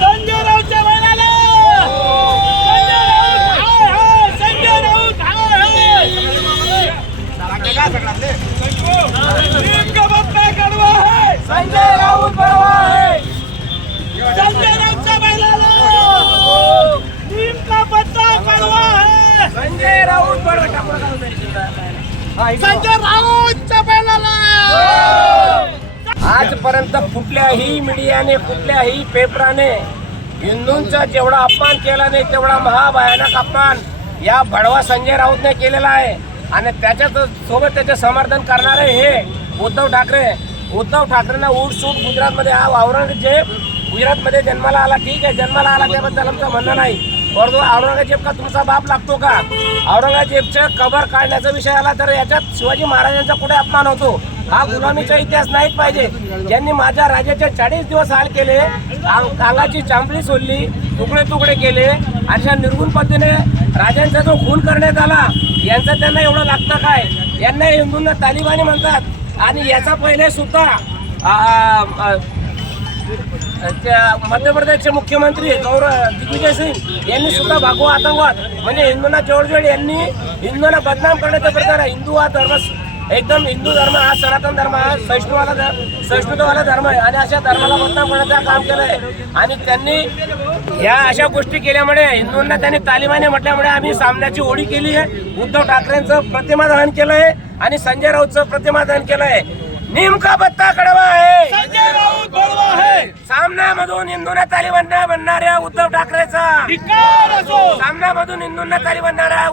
संजय राऊत चव्हाण हाय. संजय राऊत संजय राऊत बरोबर है संजय राऊतच्या बैलाला टीम का बच्चा कडवा है संजय राऊत संजय राऊतच्या बैलाला आजपर्यंत कुठल्याही मीडियाने कुठल्याही पेपराने हिंदूंचा जेवढा अपमान केला नाही तेवढा महाभयानक अपमान या भडवा संजय राऊतने केलेला आहे. आणि त्याच्यात सोबत त्याचे समर्थन करणारे हे उद्धव ठाकरे. उद्धव ठाकरेंना सूट गुजरातमध्ये हा औरंगजेब गुजरातमध्ये जन्माला आला. ठीक आहे जन्माला आला त्याबद्दल आमचं म्हणणं नाही. परंतु औरंगजेब का तुमचा बाप लागतो का? औरंगजेबचं कबर काढण्याचा विषय आला तर याच्यात शिवाजी महाराजांचा कुठे अपमान होतो? हा गुलामीचा इतिहास नाहीच पाहिजे. ज्यांनी माझ्या राजाचे चाळीस दिवस हाल केले अंगाची चांबडी सोडली तुकडे तुकडे केले अशा निर्गुण पद्धतीने राजांचा जो खून करण्यात आला यांचं त्यांना एवढं लागतं काय? यांना हिंदूंना तालिबानी म्हणतात. आणि याचा पहिले सुद्धा त्या मध्य प्रदेशचे मुख्यमंत्री गौरव दिग्विजय सिंग यांनी सुद्धा भागवा आतंकवाद. म्हणजे हिंदूंना जोडजोड यांनी हिंदूंना बदनाम करण्याचा प्रकार आहे हिंदू हा धर्म एकदम हिंदू धर्म हा सनातन धर्म हा सहिष्णूवाला धर्म सहिष्णुतावाला धर्म आहे आणि अशा धर्माला बदनाम करण्याचं काम केलं आहे आणि त्यांनी ह्या अशा गोष्टी केल्यामुळे हिंदूंना त्यांनी तालिबाने म्हटल्यामुळे आम्ही सामन्याची ओढी केली आहे. उद्धव ठाकरेंचं प्रतिमा दहन केलं आहे आणि संजय राऊतचं प्रतिमा दहन केलं आहे नेमका बत्ता कडवा आहे. संजय राऊत! सामन्यामधून हिंदूंना तालिबान बनणाऱ्या उद्धव ठाकरेचा. सामन्यामधून हिंदूंना तालिबान बनणाऱ्या